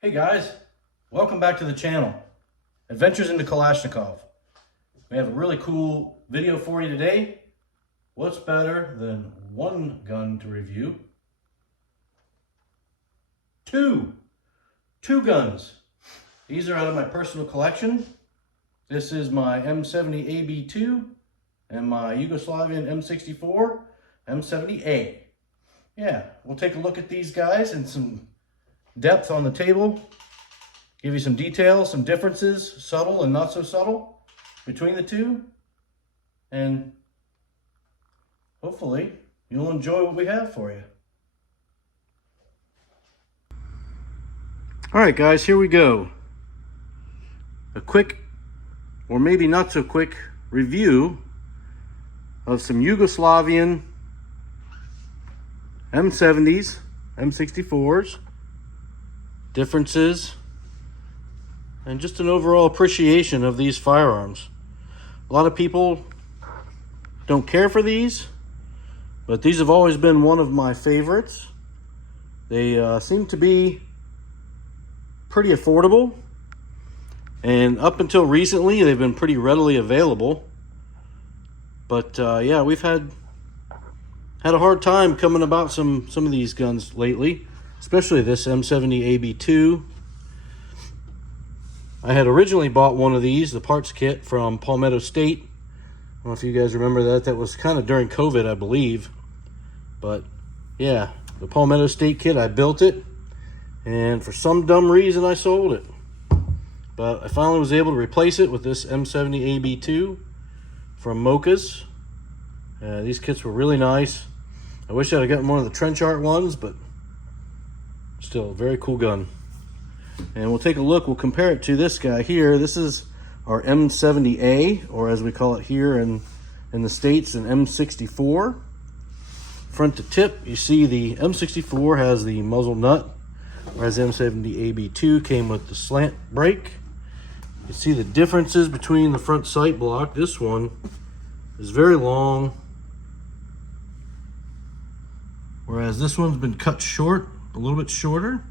Hey guys, welcome back to the channel, Adventures into Kalashnikov. We have a really cool video for you today. What's better than one gun to review? Two guns. These are out of my personal collection. This is my M70AB2 and my Yugoslavian M64 M70A. Yeah, we'll take a look at these guys and some depth on the table, give you some details, some differences, subtle and not so subtle, between the two, and hopefully you'll enjoy what we have for you. All right, guys, here we go. A quick, or maybe not so quick, review of some Yugoslavian M70s, M64s, differences, and just an overall appreciation of these firearms. A lot of people don't care for these, but these have always been one of my favorites. They seem to be pretty affordable, and up until recently they've been pretty readily available. But yeah, we've had a hard time coming about some of these guns lately, especially this M70AB2. I had originally bought one of these, the parts kit from Palmetto State. I don't know if you guys remember that. That was kind of during COVID, I believe. But yeah, the Palmetto State kit, I built it, and for some dumb reason I sold it. But I finally was able to replace it with this M70AB2 from Mocha's. These kits were really nice. I wish I'd have gotten one of the trench art ones, but still a very cool gun. And we'll take a look, we'll compare it to this guy here. This is our M70A, or as we call it here in the States, an M64. Front to tip, you see the M64 has the muzzle nut, whereas the M70AB2 came with the slant brake. You see the differences between the front sight block. This one is very long, whereas this one's been cut short, a little bit shorter.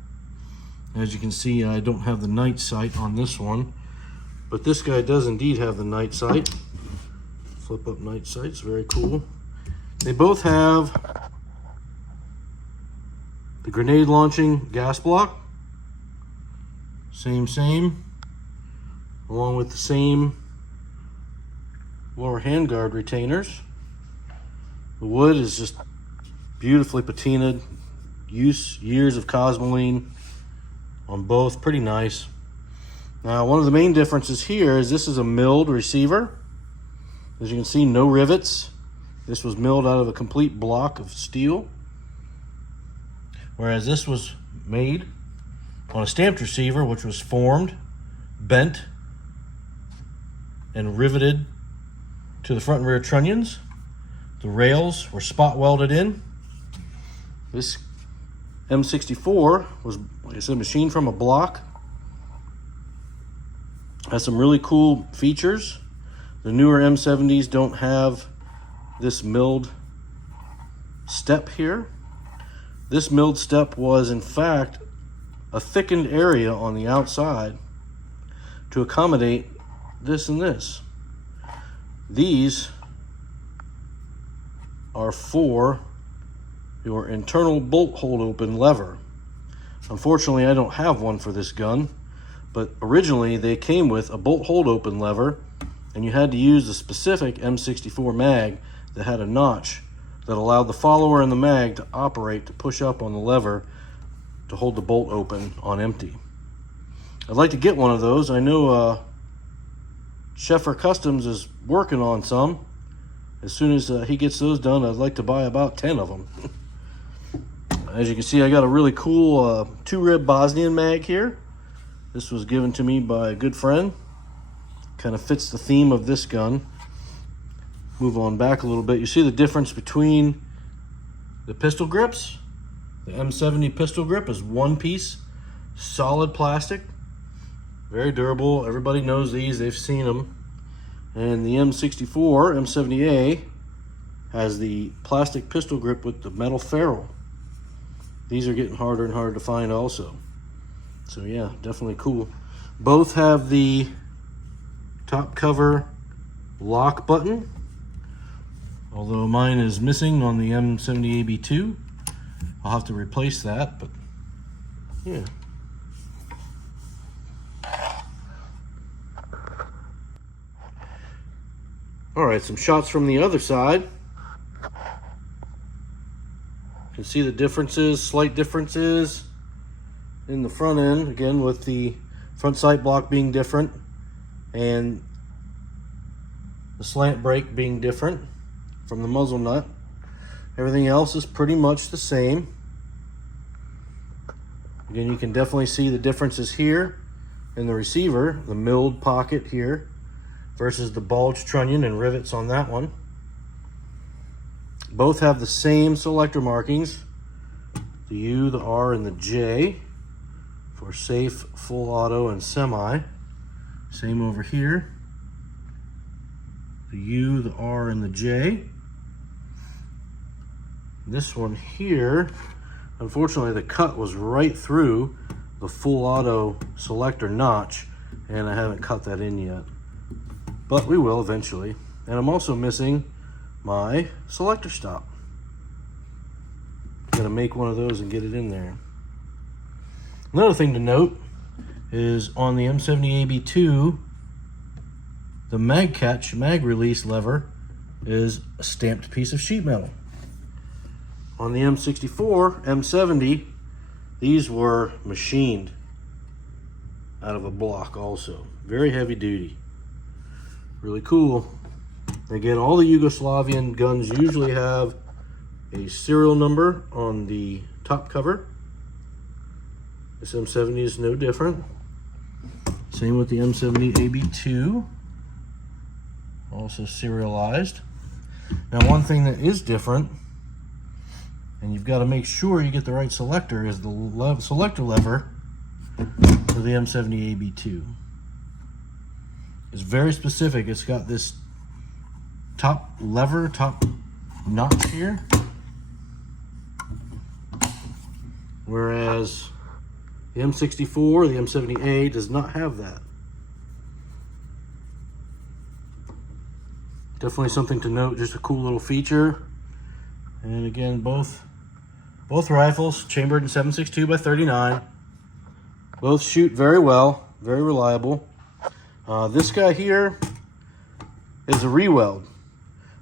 As you can see, I don't have the night sight on this one, but this guy does indeed have the night sight. Flip up night sights, very cool. They both have the grenade launching gas block, same, along with the same lower handguard retainers. The wood is just beautifully patinaed. Years of Cosmoline on both, pretty nice. Now, one of the main differences here is this is a milled receiver. As you can see, no rivets. This was milled out of a complete block of steel, whereas this was made on a stamped receiver, which was formed, bent, and riveted to the front and rear trunnions. The rails were spot welded in. This M64 was, like I said, machined from a block. Has some really cool features. The newer M70s don't have this milled step here. This milled step was, in fact, a thickened area on the outside to accommodate this and this. These are for your internal bolt hold open lever. Unfortunately, I don't have one for this gun, but originally they came with a bolt hold open lever, and you had to use a specific M64 mag that had a notch that allowed the follower and the mag to operate to push up on the lever to hold the bolt open on empty. I'd like to get one of those. I know Sheffer Customs is working on some. As soon as he gets those done, I'd like to buy about 10 of them. As you can see, I got a really cool 2-rib Bosnian mag here. This was given to me by a good friend. Kind of fits the theme of this gun. Move on back a little bit. You see the difference between the pistol grips. The M70 pistol grip is one piece, solid plastic, very durable. Everybody knows these, they've seen them. And the M64, M70A, has the plastic pistol grip with the metal ferrule. These are getting harder and harder to find also. So yeah, definitely cool. Both have the top cover lock button, although mine is missing on the M70AB2. I'll have to replace that, but yeah. All right, some shots from the other side. You can see the differences, slight differences in the front end, again with the front sight block being different and the slant brake being different from the muzzle nut. Everything else is pretty much the same. Again, you can definitely see the differences here in the receiver, the milled pocket here versus the bulged trunnion and rivets on that one. Both have the same selector markings, the U, the R, and the J for safe, full auto, and semi. Same over here, the U, the R, and the J. This one here, unfortunately the cut was right through the full auto selector notch, and I haven't cut that in yet, but we will eventually. And I'm also missing my selector stop. Gonna make one of those and get it in there. Another thing to note is on the M70AB2, the mag catch, mag release lever is a stamped piece of sheet metal. On the M64, M70, these were machined out of a block also. Very heavy duty. Really cool. Again, all the Yugoslavian guns usually have a serial number on the top cover. This M70 is no different. Same with the M70AB2. Also serialized. Now, one thing that is different, and you've got to make sure you get the right selector, is the selector lever for the M70AB2. It's very specific. It's got this top lever, top notch here, whereas the M64, the M70A does not have that. Definitely something to note, just a cool little feature. And again, both rifles chambered in 7.62 by 39. Both shoot very well, very reliable. This guy here is a re-weld.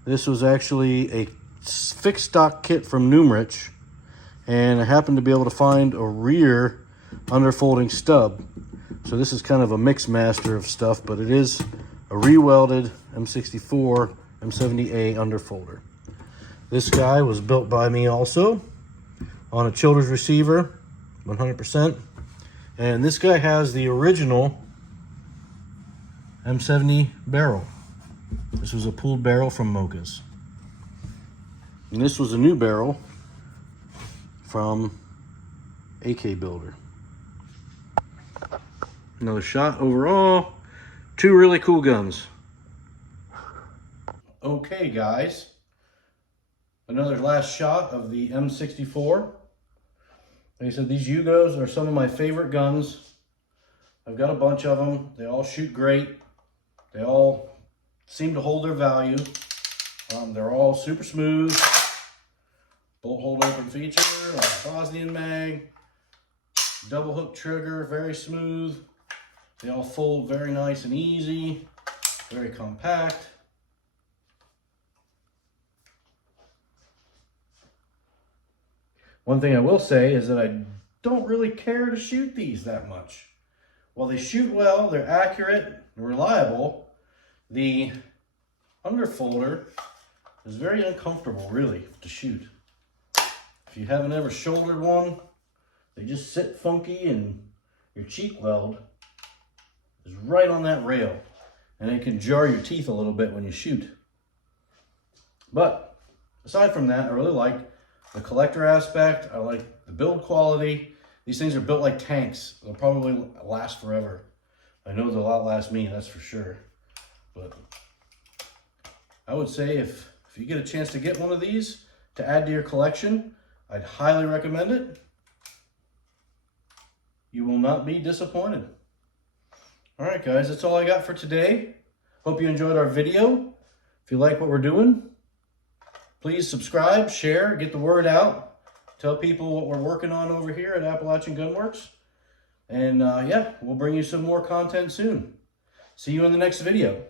This was actually a fixed stock kit from Numrich, and I happened to be able to find a rear underfolding stub. So this is kind of a mix master of stuff, but it is a re-welded M64 M70A underfolder. This guy was built by me also on a Childers receiver, 100%. And this guy has the original M70 barrel. This was a pulled barrel from Mocha's. And this was a new barrel from AK Builder. Another shot overall. Two really cool guns. Okay, guys. Another last shot of the M64. Like I said, these Yugos are some of my favorite guns. I've got a bunch of them. They all shoot great. They all seem to hold their value. They're all super smooth. Bolt hold open feature, Bosnian mag, double hook trigger, very smooth. They all fold very nice and easy, very compact. One thing I will say is that I don't really care to shoot these that much. While they shoot well, they're accurate and reliable, the underfolder is very uncomfortable, really, to shoot. If you haven't ever shouldered one, they just sit funky, and your cheek weld is right on that rail, and it can jar your teeth a little bit when you shoot. But aside from that, I really like the collector aspect. I like the build quality. These things are built like tanks. They'll probably last forever. I know they'll outlast me, that's for sure. But I would say if you get a chance to get one of these to add to your collection, I'd highly recommend it. You will not be disappointed. All right, guys, that's all I got for today. Hope you enjoyed our video. If you like what we're doing, please subscribe, share, get the word out. Tell people what we're working on over here at Appalachian Gunworks. And yeah, we'll bring you some more content soon. See you in the next video.